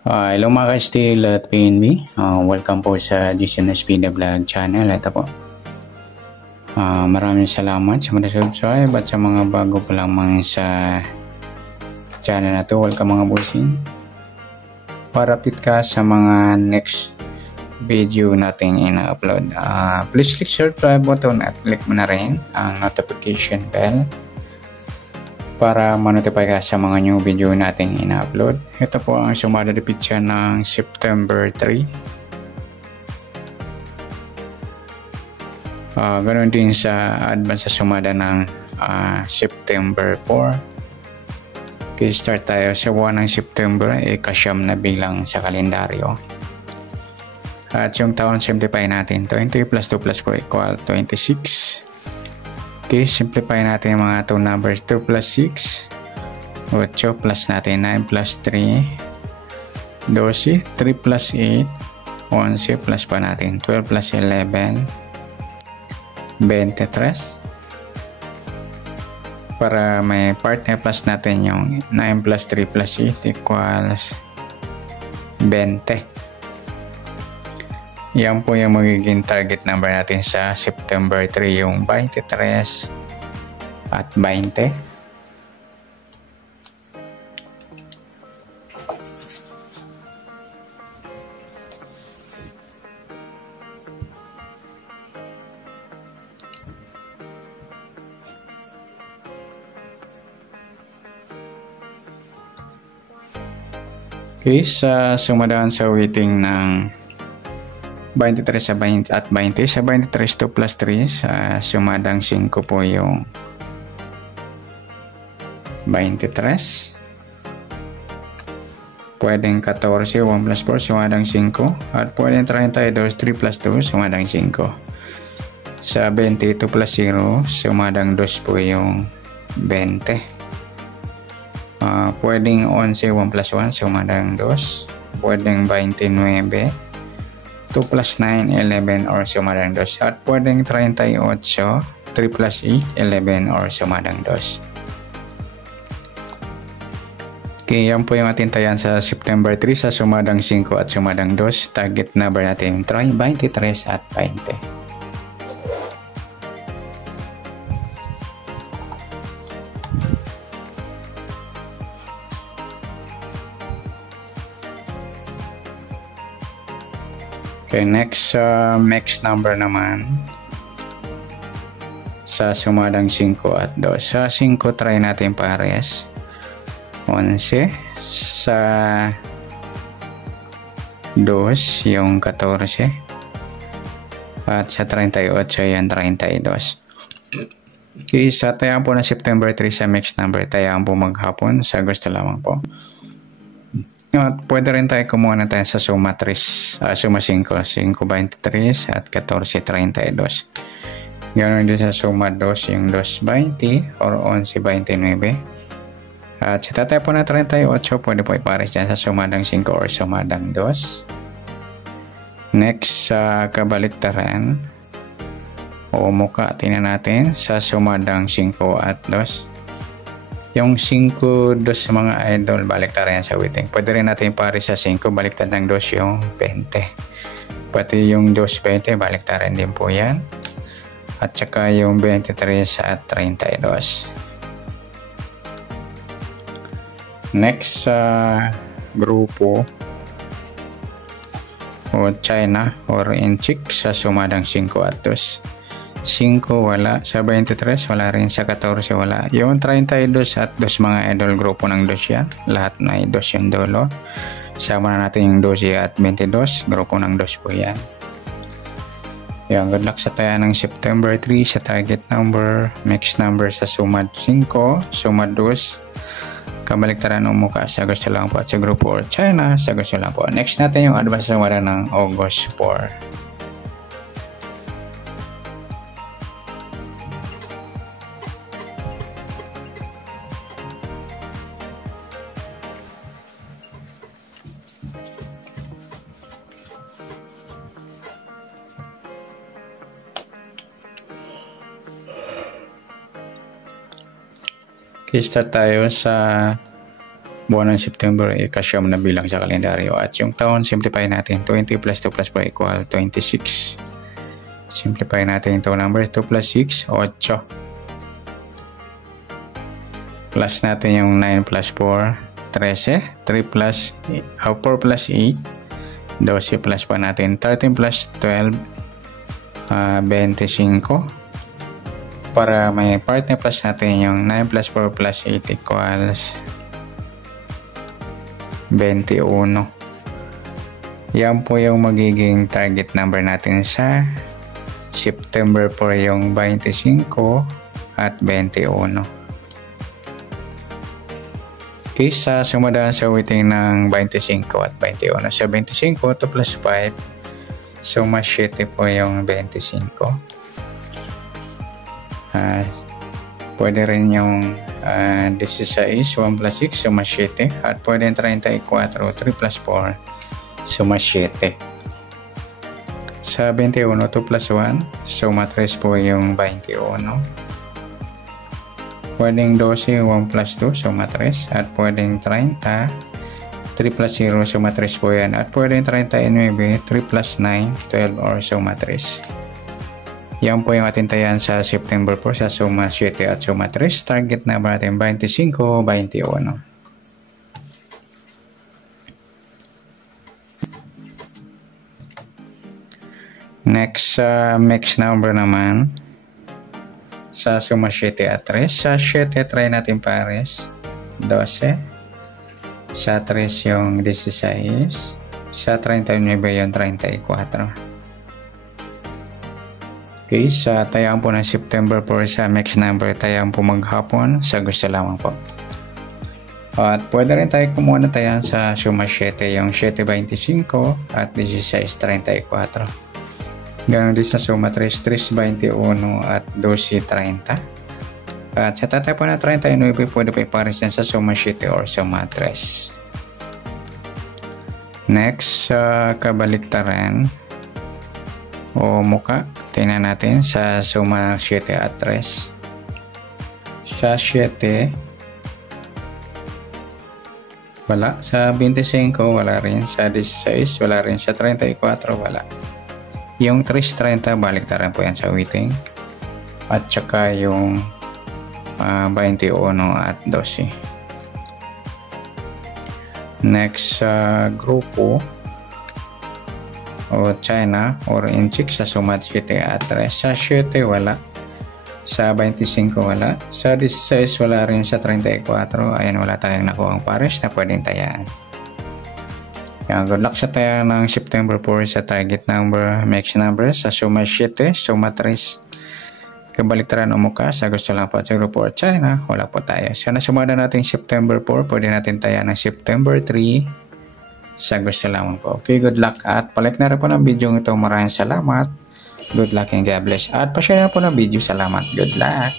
Hello mga ka-still at PNB. Welcome po sa DCNSP Vlog channel. Ito po. Maraming salamat sa mga subscribe at sa mga bago pa lamang sa channel na to. Welcome mga bossing. Para update ka sa mga next video nating ina-upload. Please click subscribe button at click mo na rin ang notification bell para ma-notify ka sa mga new video nating ina-upload. Ito po ang sumada de pizza ng September 3. Ganoon din sa advance sa sumada ng September 4. Okay, start tayo sa buwan ng September, kasyam na bilang sa kalendaryo. At yung taon simplify natin, 20 plus 2 plus 4 equal 26. Okay, simplify natin yung mga 2 numbers, 2 plus 6, 8 plus natin 9 plus 3, 12, 3 plus 8, 11 plus pa natin 12 plus 11, 23. Para may partner plus natin yung 9 plus 3 plus 8 equals 20. Yan po yung magiging target number natin sa September 3, yung 23 at 20. Okay, sa sumadaan sa waiting ng 23 sa 20 at 20, sa 23 2 plus 3, sa sumadang 5 po yung 23. Pwedeng 14, 1 plus 4, sumadang 5. At pwedeng 32, 3 plus 2, sumadang 5. Sa 22 plus 0, sumadang 2 po yung 20. Pwedeng 11, 1 plus 1, sumadang 2. Pwedeng 29, 2 plus 9, 11 or sumadang 2. At pwedeng 38, 3 plus 8, 11 or sumadang 2. Okay, yan po yung ating tayan sa September 3 sa sumadang 5 at sumadang 2. Target number natin yung 23 at 20. Okay, next number naman sa sumadang 5 at 2. Sa 5 try natin pares 11, sa 2 yung 14, at sa 38 yan 32. Okay, sa tayaan po na September 3 sa mixed number, tayaan po maghapon sa gusto lamang po. At pwede rin tayo kumuha na tayo sa suma 3, suma 5, 5.23 at 14.32. Ganoon din sa suma 2, yung 2.20 or 11.29. At sa tatay po na 38, pwede po ipares dyan sa sumadang 5 or sumadang 2. Next, sa kabaliktaran o muka, tingnan natin sa sumadang 5 at 2. Yung 5, 2 mga idol, baliktad yan sa waiting. Pwede rin natin pare sa 5, baliktad ng 2 yung 20. Pati yung 2.20, baliktad rin din po yan. At saka yung 23 at 32. Next sa grupo o China or Inchik sa sumadang 5 at 2. 5 wala, sa 23 wala rin, sa 14 wala. Yung 32 at 2 mga idol, grupo ng 2 yan. Lahat na 2 yung dolo. Sama na natin yung 12 at 22, grupo ng 2 po yan. Yung good luck sa taya ng September 3 sa target number, mixed number sa sumad 5, sumad 2, kabaliktaran ng muka sa gusto lang po, at sa grupo or China sa gusto lang po. Next natin yung advance sa wala ng August 4. Okay, start tayo sa buwan ng September ay kasyam na bilang sa kalendaryo. At yung taon, simplify natin. 20 plus 2 plus 4 equal 26. Simplify natin ito number. 2 plus 6, 8. Plus natin yung 9 plus 4, 13. 3 plus 4 plus 8, 12 plus pa natin. 13 plus 12, 25. Para may partner plus natin yung 9 plus 4 plus 8 equals 21. Yan po yung magiging target number natin sa September 4, yung 25 at 21. Okay, sa sumadaan sa weighting ng 25 at 21. Sa 25, 2 plus 5. Suma 7 po yung 25. Pwede rin yung 16, 1 plus 6, suma 7. At pwede 34, 3 plus 4, suma 7. Sa 21, 2 plus 1, suma 3 po yung 21. Pwedeng 12, 1 plus 2, suma 3. At pwedeng 30, 3 plus 0, suma 3 po yan. At pwedeng 39, 3 plus 9, 12 or suma 3. Yan po yung ating tayan sa September 4 sa suma 7 at suma 3. Target number natin 25, 21. Next, mixed number naman. Sa suma 7 at 3. Sa 7, try natin pares. 12. Sa 3 yung 16. Sa 39 yung 34. Okay, sa tayaan po ng September 4 sa mixed number, tayaan po maghapon. Sa gusto lamang po. At pwede rin tayo kumuha na tayaan sa suma 7, yung 7.25 at 16.34. Ganon din sa suma 3, 3.21 at 12.30. At sa tatay po na 39, pwede pa ipares yan sa suma 7 or suma 3. Next, kabaliktaran o muka. Tingnan natin sa suma 7 at 3. Sa 7, wala. Sa 25, wala rin. Sa 16, wala rin. Sa 34, wala. Yung 3.30, baliktaran po yan sa weighting. At saka yung 21 at 12. Next, grupo o China or inchik sa suma 7 at 3. Sa 7 wala. Sa 25 wala. Sa 16 wala rin. Sa 34 ayan, wala tayong nakuha ang pares na pwedeng tayaan. Yan, good luck sa tayaan ng September 4 sa target number, mixed number sa suma 7, suma 3. Kabaliktaran o muka sa gusto lang po at sa grupo or China, wala po tayo. Sana sumada natin September 4, pwede natin tayaan ng September 3 sa gusto lamang po. Okay, good luck at palike na rin po ng video ito. Maraming salamat. Good luck and God bless. At pa-share na po ng video. Salamat. Good luck.